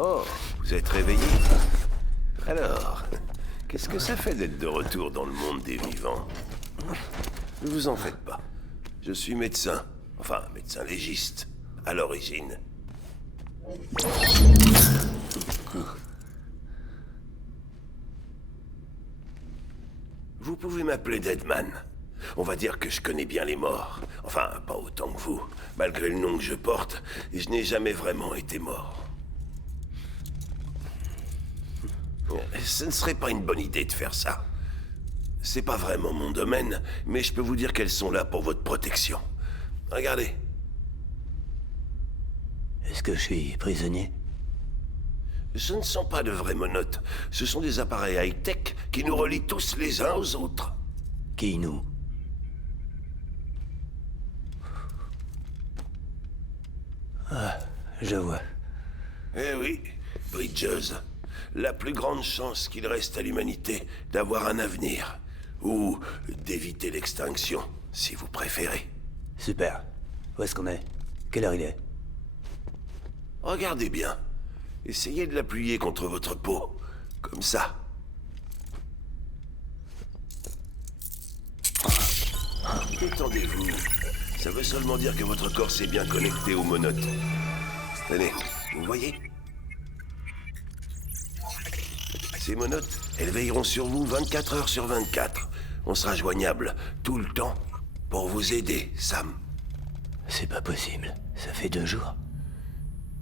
Oh, vous êtes réveillé? Alors, qu'est-ce que ça fait d'être de retour dans le monde des vivants? Ne vous en faites pas. Je suis médecin. Enfin, médecin légiste, à l'origine. Vous pouvez m'appeler Deadman. On va dire que je connais bien les morts. Enfin, pas autant que vous. Malgré le nom que je porte, je n'ai jamais vraiment été mort. Ce ne serait pas une bonne idée de faire ça. C'est pas vraiment mon domaine, mais je peux vous dire qu'elles sont là pour votre protection. Regardez. Est-ce que je suis prisonnier? Ce ne sont pas de vraies monotes. Ce sont des appareils high-tech qui nous relient tous les uns aux autres. Qui nous? Ah, je vois. Eh oui, Bridges. La plus grande chance qu'il reste à l'humanité d'avoir un avenir. Ou d'éviter l'extinction, si vous préférez. Super. Où est-ce qu'on est? Quelle heure il est? Regardez bien. Essayez de l'appuyer contre votre peau. Comme ça. Détendez-vous. Ça veut seulement dire que votre corps s'est bien connecté aux monotes. Tenez, vous voyez? Ces monotes, elles veilleront sur vous 24 heures sur 24. On sera joignable tout le temps pour vous aider, Sam. C'est pas possible. Ça fait 2 jours.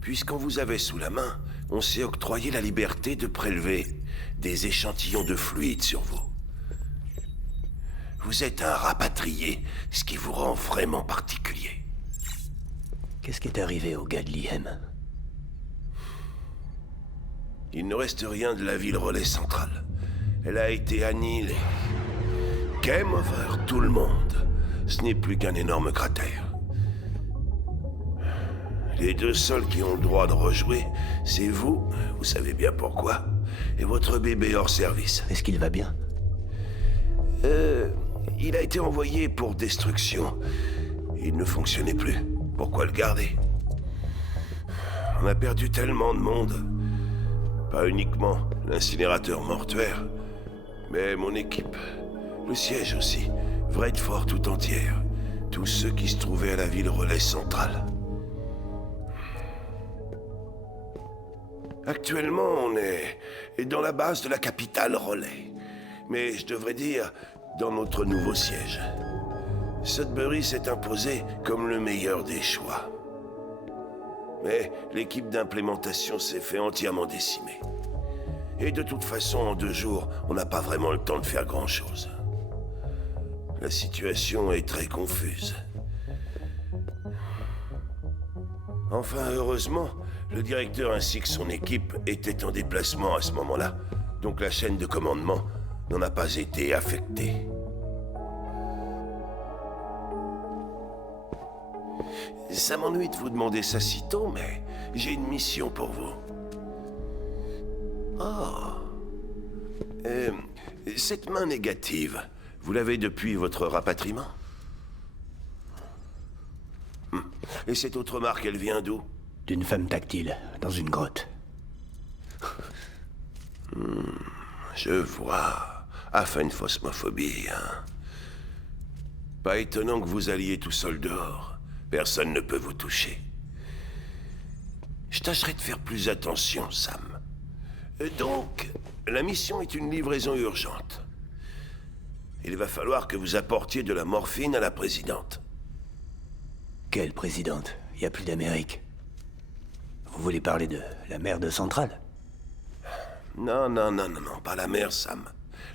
Puisqu'on vous avait sous la main, on s'est octroyé la liberté de prélever des échantillons de fluide sur vous. Vous êtes un rapatrié, ce qui vous rend vraiment particulier. Qu'est-ce qui est arrivé au gars de l'IM? Il ne reste rien de la ville relais centrale. Elle a été annihilée. Game over, tout le monde. Ce n'est plus qu'un énorme cratère. Les 2 seuls qui ont le droit de rejouer, c'est vous savez bien pourquoi, et votre bébé hors service. Est-ce qu'il va bien? Il a été envoyé pour destruction. Il ne fonctionnait plus. Pourquoi le garder? On a perdu tellement de monde. Pas uniquement l'incinérateur mortuaire, mais mon équipe. Le siège aussi. Vredefort tout entière. Tous ceux qui se trouvaient à la ville relais centrale. Actuellement, on est dans la base de la capitale relais. Mais je devrais dire, dans notre nouveau siège. Sudbury s'est imposé comme le meilleur des choix. Mais l'équipe d'implémentation s'est fait entièrement décimer. Et de toute façon, en 2 jours, on n'a pas vraiment le temps de faire grand-chose. La situation est très confuse. Enfin, heureusement, le directeur ainsi que son équipe étaient en déplacement à ce moment-là. Donc la chaîne de commandement n'en a pas été affectée. Ça m'ennuie de vous demander ça si tôt, mais j'ai une mission pour vous. Oh. Cette main négative, vous l'avez depuis votre rapatriement? Et cette autre marque, elle vient d'où? D'une femme tactile, dans une grotte. Je vois. Aphanephosmophobie, hein. Pas étonnant que vous alliez tout seul dehors. Personne ne peut vous toucher. Je tâcherai de faire plus attention, Sam. Donc, la mission est une livraison urgente. Il va falloir que vous apportiez de la morphine à la présidente. Quelle présidente? Il n'y a plus d'Amérique. Vous voulez parler de la mère de Centrale? Non, pas la mère, Sam.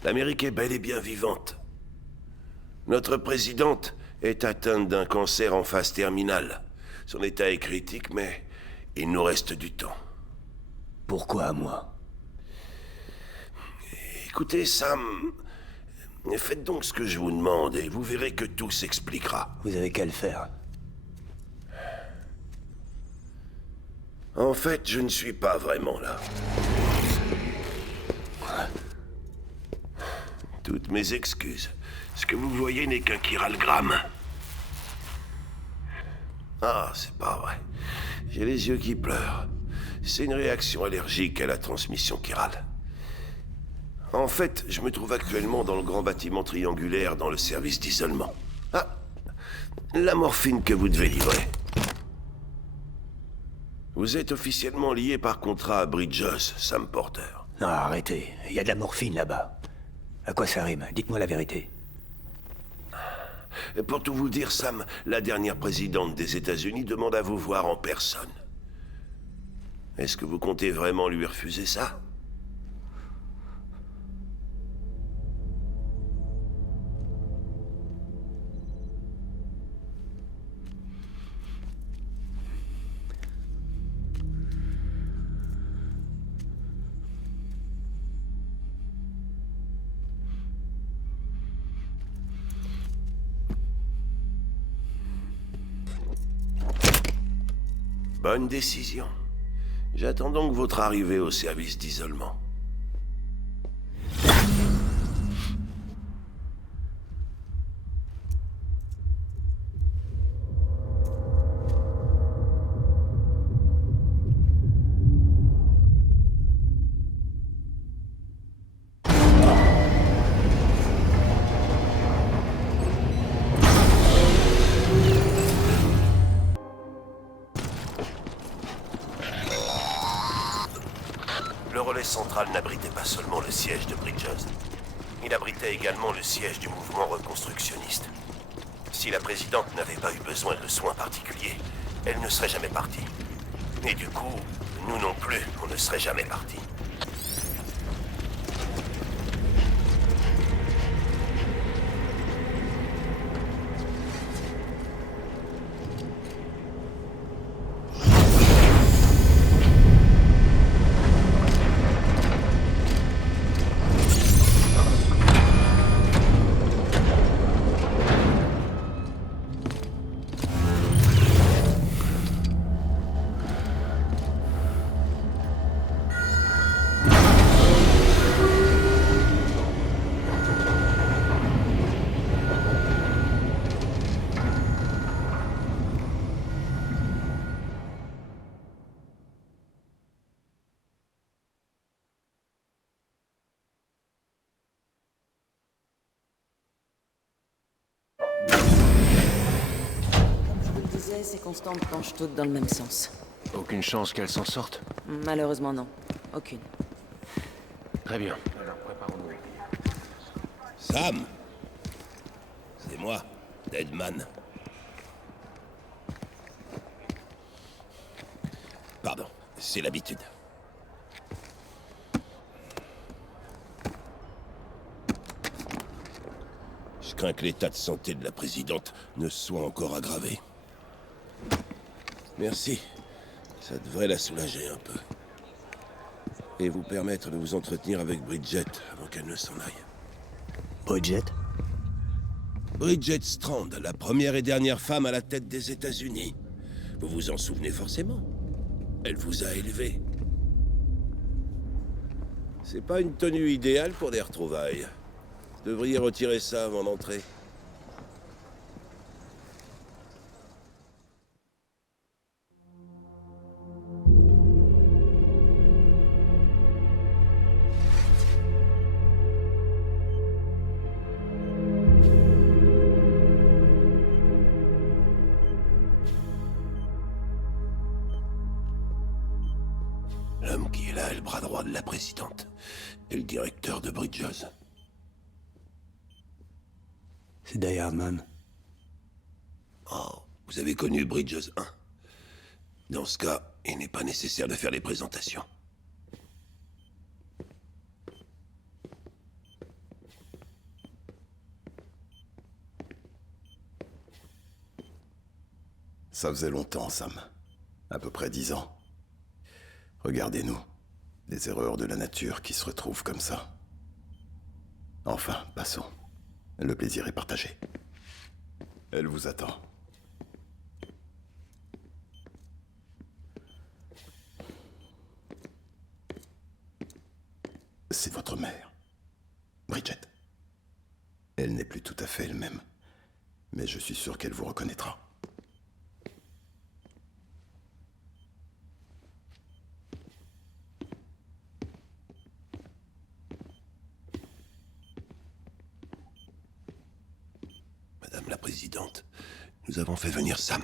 L'Amérique est bel et bien vivante. Notre présidente est atteinte d'un cancer en phase terminale. Son état est critique, mais il nous reste du temps. Pourquoi à moi? Écoutez, Sam, faites donc ce que je vous demande et vous verrez que tout s'expliquera. Vous avez qu'à le faire. En fait, je ne suis pas vraiment là. Toutes mes excuses. Ce que vous voyez n'est qu'un chiralgramme. Ah, c'est pas vrai. J'ai les yeux qui pleurent. C'est une réaction allergique à la transmission chirale. En fait, je me trouve actuellement dans le grand bâtiment triangulaire dans le service d'isolement. Ah, la morphine que vous devez livrer. Vous êtes officiellement lié par contrat à Bridges, Sam Porter. Non, arrêtez. Il y a de la morphine là-bas. À quoi ça rime? Dites-moi la vérité. Pour tout vous dire, Sam, la dernière présidente des États-Unis demande à vous voir en personne. Est-ce que vous comptez vraiment lui refuser ça? Bonne décision. J'attends donc votre arrivée au service d'isolement. Le relais central n'abritait pas seulement le siège de Bridges. Il abritait également le siège du mouvement reconstructionniste. Si la présidente n'avait pas eu besoin de soins particuliers, elle ne serait jamais partie. Et du coup, nous non plus, on ne serait jamais partis. Ces constantes penchent toutes dans le même sens. Aucune chance qu'elle s'en sorte? Malheureusement, non. Aucune. Très bien. Sam! C'est moi, Deadman. Pardon, c'est l'habitude. Je crains que l'état de santé de la présidente ne soit encore aggravé. Merci. Ça devrait la soulager un peu. Et vous permettre de vous entretenir avec Bridget avant qu'elle ne s'en aille. Bridget? Bridget Strand, la première et dernière femme à la tête des États-Unis. Vous vous en souvenez forcément. Elle vous a élevé. C'est pas une tenue idéale pour des retrouvailles. Vous devriez retirer ça avant d'entrer. L'homme qui est là est le bras droit de la présidente et le directeur de Bridges. C'est Die Hardman. Oh, vous avez connu Bridges 1. Dans ce cas, il n'est pas nécessaire de faire les présentations. Ça faisait longtemps, Sam. À peu près 10 ans. Regardez-nous. Des erreurs de la nature qui se retrouvent comme ça. Enfin, passons. Le plaisir est partagé. Elle vous attend. C'est votre mère, Bridget. Elle n'est plus tout à fait elle-même, mais je suis sûr qu'elle vous reconnaîtra. Madame la Présidente, nous avons fait venir Sam.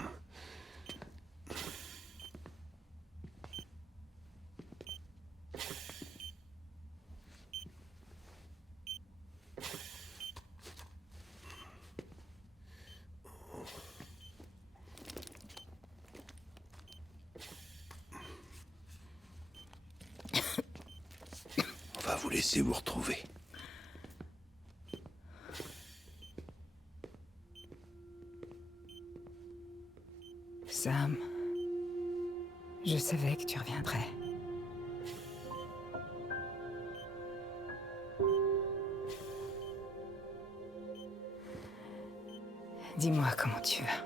On va vous laisser vous retrouver. Sam, je savais que tu reviendrais. Dis-moi comment tu vas.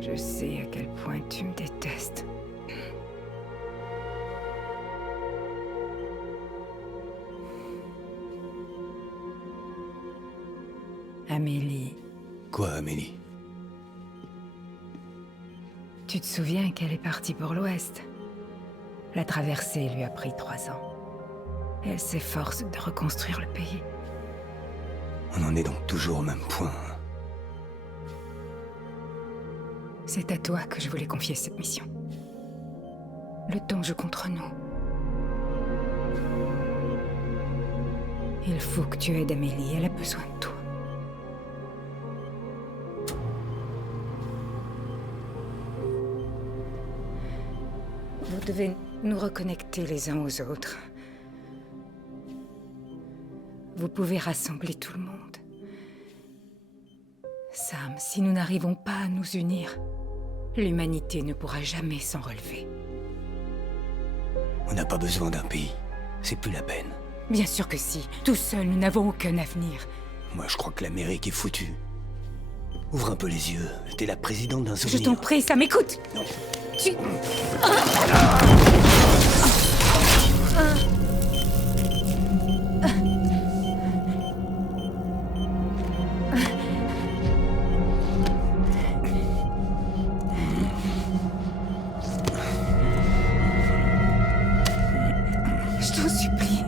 Je sais à quel point tu me détestes. Amélie, Quoi, Amélie? tu te souviens qu'elle est partie pour l'Ouest? La traversée lui a pris 3 ans. Elle s'efforce de reconstruire le pays. On en est donc toujours au même point. Hein. C'est à toi que je voulais confier cette mission. Le temps joue contre nous. Il faut que tu aides Amélie, elle a besoin de toi. Vous devez nous reconnecter les uns aux autres. Vous pouvez rassembler tout le monde. Sam, si nous n'arrivons pas à nous unir, l'humanité ne pourra jamais s'en relever. On n'a pas besoin d'un pays. C'est plus la peine. Bien sûr que si. Tout seul, nous n'avons aucun avenir. Moi, je crois que l'Amérique est foutue. Ouvre un peu les yeux. T'es la présidente d'un Je souvenir. t'en prie, Sam, écoute. Tu... Je t'en supplie.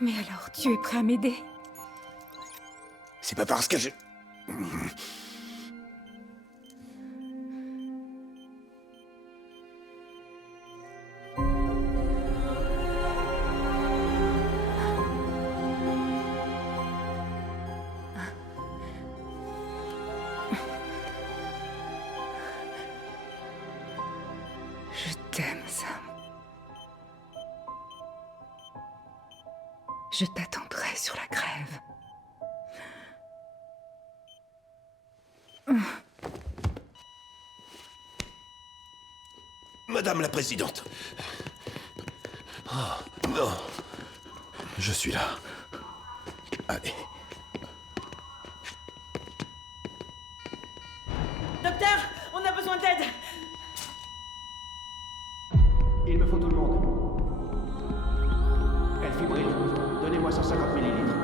Mais alors, tu es prêt à m'aider? C'est pas parce que je... Je t'aime, Sam. Je t'attendrai sur la grève. Madame la Présidente. Oh, non. Je suis là. Allez. Docteur, on a besoin d'aide. Il me faut tout le monde. Elle fibrille. Donnez-moi 150 millilitres.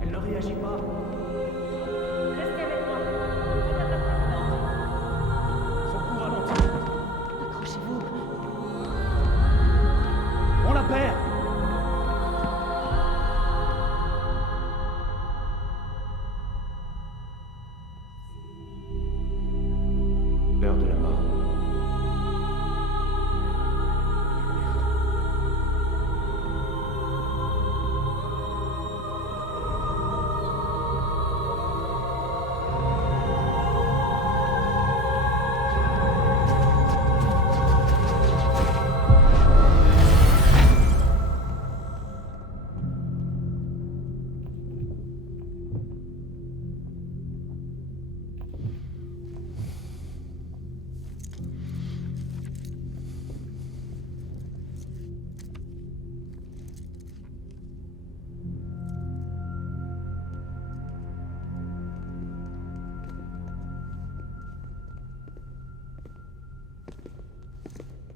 Elle ne réagit pas. Restez avec moi. Son pouls ralentit. Accrochez-vous. On la perd. L'heure de la mort.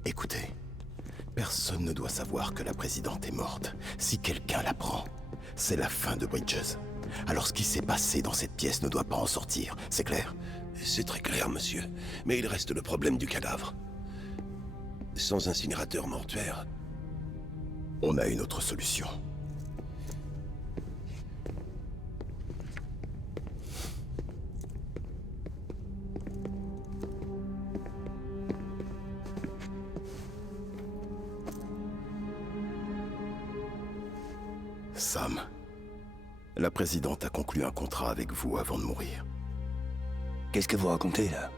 Écoutez, personne ne doit savoir que la présidente est morte. Si quelqu'un l'apprend, c'est la fin de Bridges. Alors ce qui s'est passé dans cette pièce ne doit pas en sortir, c'est clair? C'est très clair, monsieur. Mais il reste le problème du cadavre. Sans incinérateur mortuaire... On a une autre solution. Sam, la présidente a conclu un contrat avec vous avant de mourir. Qu'est-ce que vous racontez, là?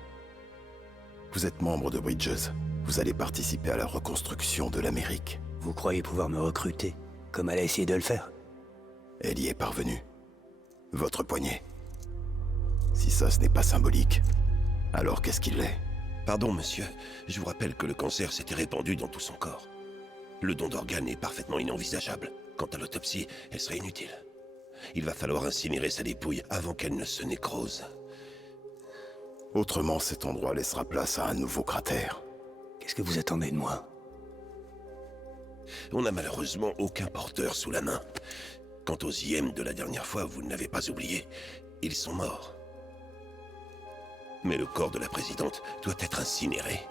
Vous êtes membre de Bridges. Vous allez participer à la reconstruction de l'Amérique. Vous croyez pouvoir me recruter, comme elle a essayé de le faire? Elle y est parvenue. Votre poignet. Si ça, ce n'est pas symbolique, alors qu'est-ce qu'il est? Pardon, monsieur. Je vous rappelle que le cancer s'était répandu dans tout son corps. Le don d'organes est parfaitement inenvisageable. Quant à l'autopsie, elle serait inutile. Il va falloir incinérer sa dépouille avant qu'elle ne se nécrose. Autrement, cet endroit laissera place à un nouveau cratère. Qu'est-ce que vous attendez de moi? On n'a malheureusement aucun porteur sous la main. Quant aux IM de la dernière fois, vous ne l'avez pas oublié. Ils sont morts. Mais le corps de la présidente doit être incinéré.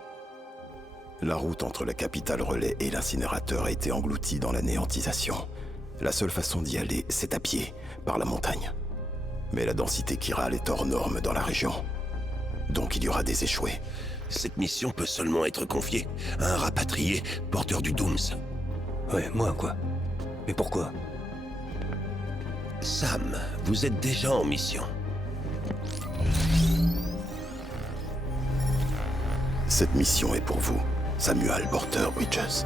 La route entre la capitale Relais et l'incinérateur a été engloutie dans la néantisation. La seule façon d'y aller, c'est à pied, par la montagne. Mais la densité chirale est hors norme dans la région. Donc il y aura des échoués. Cette mission peut seulement être confiée à un rapatrié porteur du Dooms. Ouais, moi, quoi. Mais pourquoi? Sam, vous êtes déjà en mission. Cette mission est pour vous, Samuel Porter Bridges.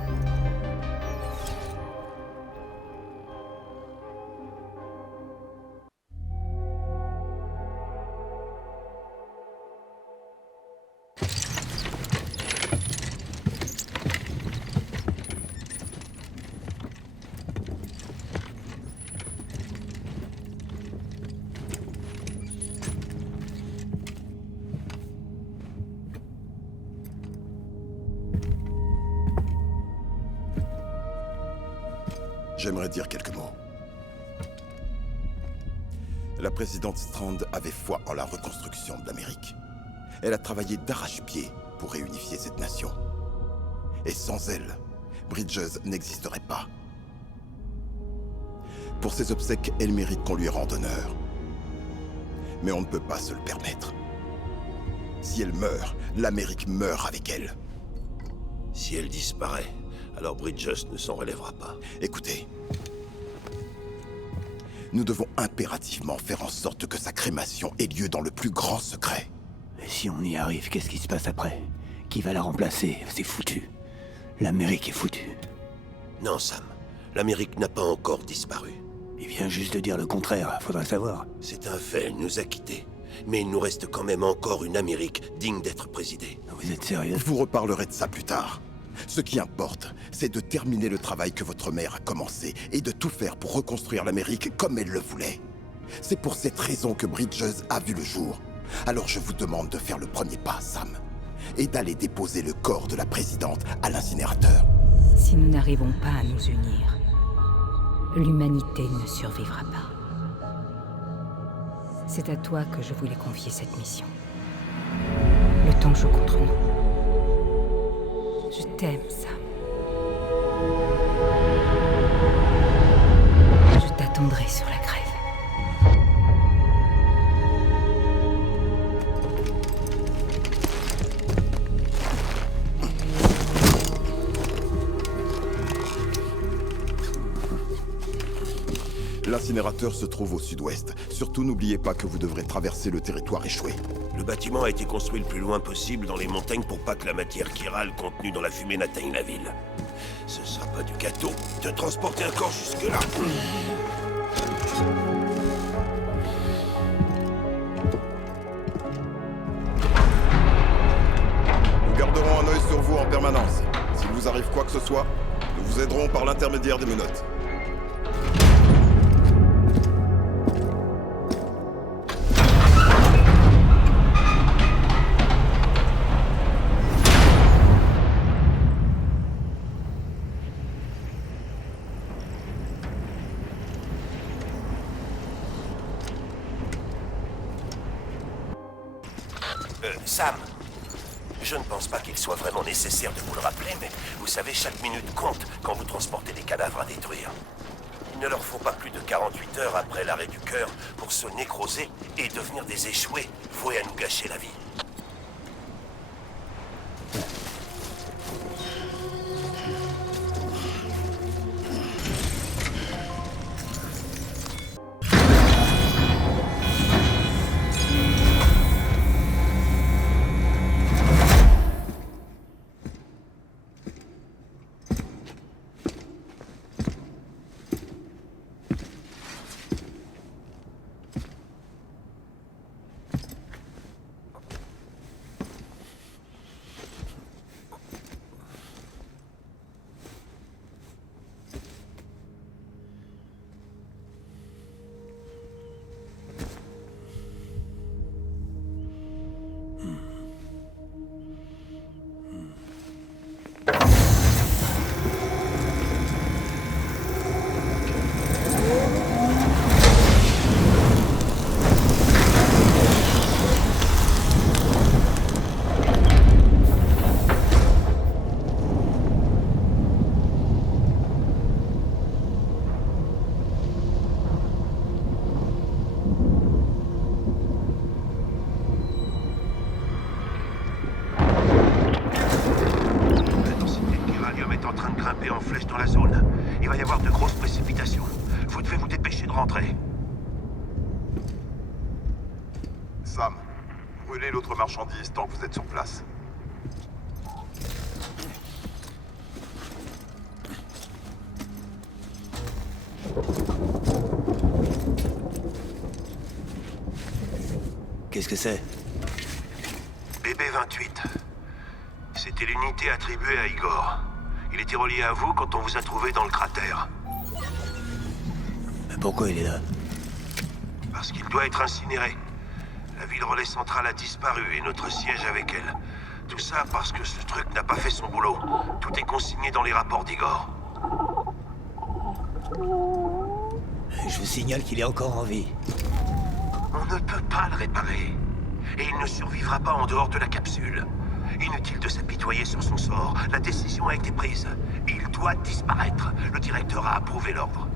J'aimerais dire quelques mots. La présidente Strand avait foi en la reconstruction de l'Amérique. Elle a travaillé d'arrache-pied pour réunifier cette nation. Et sans elle, Bridges n'existerait pas. Pour ses obsèques, elle mérite qu'on lui rende honneur. Mais on ne peut pas se le permettre. Si elle meurt, l'Amérique meurt avec elle. Si elle disparaît, alors Bridges ne s'en relèvera pas. Écoutez, nous devons impérativement faire en sorte que sa crémation ait lieu dans le plus grand secret. Et si on y arrive, qu'est-ce qui se passe après? Qui va la remplacer? C'est foutu. L'Amérique est foutue. Non, Sam. L'Amérique n'a pas encore disparu. Il vient juste de dire le contraire, faudrait savoir. C'est un fait, elle nous a quittés. Mais il nous reste quand même encore une Amérique digne d'être présidée. Vous êtes sérieux? Vous reparlerez de ça plus tard. Ce qui importe, c'est de terminer le travail que votre mère a commencé et de tout faire pour reconstruire l'Amérique comme elle le voulait. C'est pour cette raison que Bridges a vu le jour. Alors je vous demande de faire le premier pas, Sam, et d'aller déposer le corps de la présidente à l'incinérateur. Si nous n'arrivons pas à nous unir, l'humanité ne survivra pas. C'est à toi que je voulais confier cette mission. Le temps joue contre nous. Je t'aime, Sam. Je t'attendrai sur la grève. L'incinérateur se trouve au sud-ouest. Surtout n'oubliez pas que vous devrez traverser le territoire échoué. Le bâtiment a été construit le plus loin possible dans les montagnes pour pas que la matière chirale contenue dans la fumée n'atteigne la ville. Ce sera pas du gâteau de transporter un corps jusque-là. Nous garderons un œil sur vous en permanence. S'il vous arrive quoi que ce soit, nous vous aiderons par l'intermédiaire des menottes. Sam, je ne pense pas qu'il soit vraiment nécessaire de vous le rappeler, mais vous savez, chaque minute compte quand vous transportez des cadavres à détruire. Il ne leur faut pas plus de 48 heures après l'arrêt du cœur pour se nécroser et devenir des échoués voués à nous gâcher la vie. En flèche dans la zone. Il va y avoir de grosses précipitations. Vous devez vous dépêcher de rentrer. Sam, brûlez l'autre marchandise tant que vous êtes sur place. Qu'est-ce que c'est? BB-28. C'était l'unité attribuée à Igor. Il était relié à vous quand on vous a trouvé dans le cratère. Mais pourquoi il est là? Parce qu'il doit être incinéré. La ville relais centrale a disparu et notre siège avec elle. Tout ça parce que ce truc n'a pas fait son boulot. Tout est consigné dans les rapports d'Igor. Je vous signale qu'il est encore en vie. On ne peut pas le réparer. Et il ne survivra pas en dehors de la capsule. Inutile de s'apitoyer sur son sort. La décision a été prise. Il doit disparaître. Le directeur a approuvé l'ordre.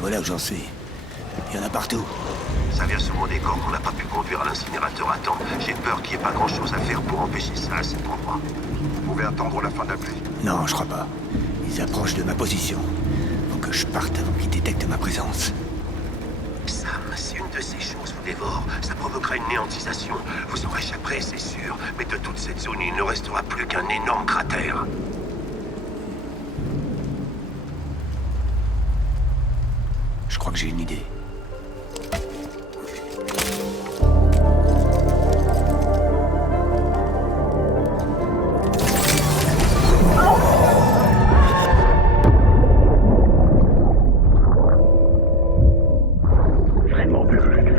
Voilà où j'en suis. Il y en a partout. Ça vient sur mon décor qu'on n'a pas pu conduire à l'incinérateur à temps. J'ai peur qu'il n'y ait pas grand-chose à faire pour empêcher ça à cet endroit. Vous pouvez attendre la fin de la pluie. Non, je crois pas. Ils approchent de ma position. Faut que je parte avant qu'ils détectent ma présence. Sam, si une de ces choses vous dévore, ça provoquera une néantisation. Vous en réchapperez, c'est sûr. Mais de toute cette zone, il ne restera plus qu'un énorme cratère. Je crois que j'ai une idée. Vraiment plus que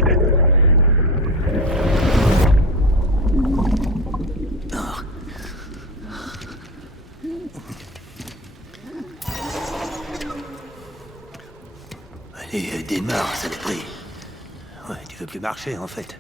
Allez, démarre, saloperie. Ouais, tu veux plus marcher, en fait.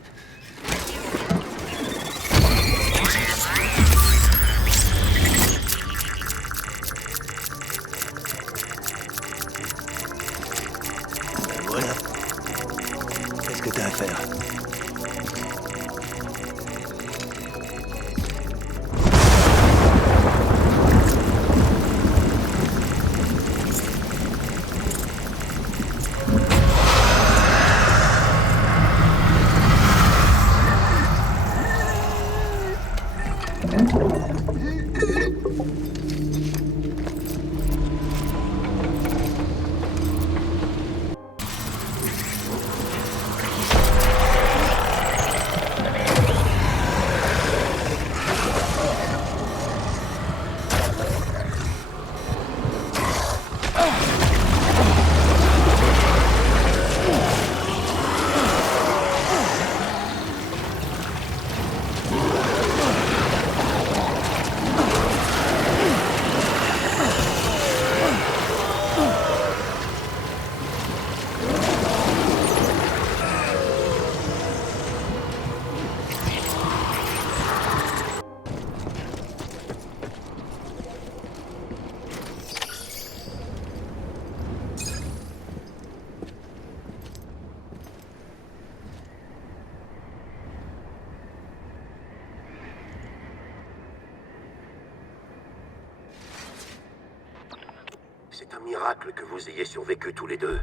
C'est un miracle que vous ayez survécu tous les deux.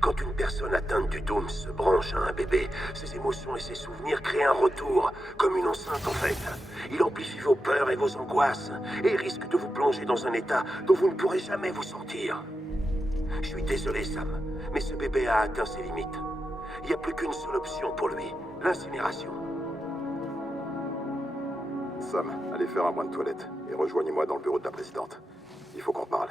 Quand une personne atteinte du Doom se branche à un bébé, ses émotions et ses souvenirs créent un retour, comme une enceinte en fait. Il amplifie vos peurs et vos angoisses, et risque de vous plonger dans un état dont vous ne pourrez jamais vous sortir. Je suis désolé, Sam, mais ce bébé a atteint ses limites. Il n'y a plus qu'une seule option pour lui, l'incinération. Sam, allez faire un bain de toilette et rejoignez-moi dans le bureau de la présidente. Il faut qu'on parle.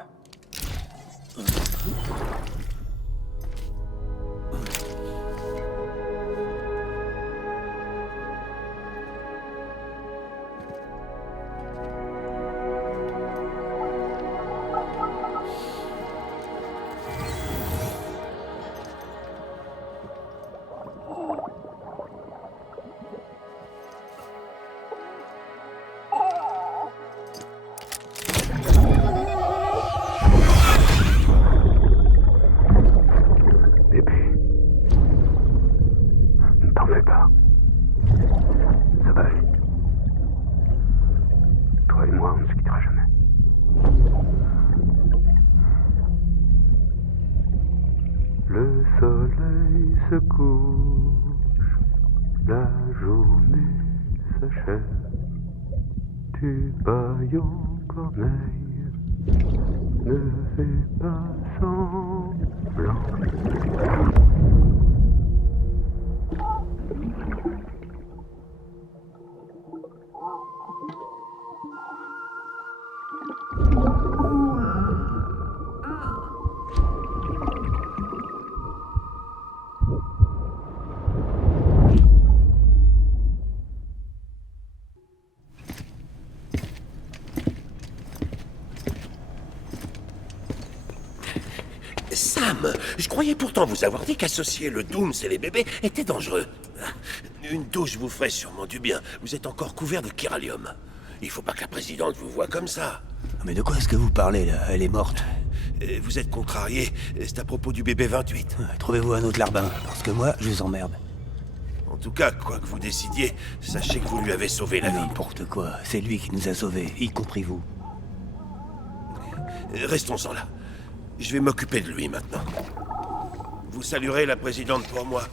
Le soleil se couche, la journée s'achève, tu bailles en corneille, ne fais pas semblant. Sam, je croyais pourtant vous avoir dit qu'associer le Dooms et les bébés était dangereux. Une douche vous ferait sûrement du bien. Vous êtes encore couvert de chiralium. Il faut pas que la présidente vous voie comme ça. Mais de quoi est-ce que vous parlez, là? Elle est morte. Vous êtes contrarié. C'est à propos du bébé 28. Trouvez-vous un autre larbin, parce que moi, je vous emmerde. En tout cas, quoi que vous décidiez, sachez que vous lui avez sauvé la vie. N'importe quoi. C'est lui qui nous a sauvés, y compris vous. Restons-en là. Je vais m'occuper de lui maintenant. Vous saluerez la présidente pour moi.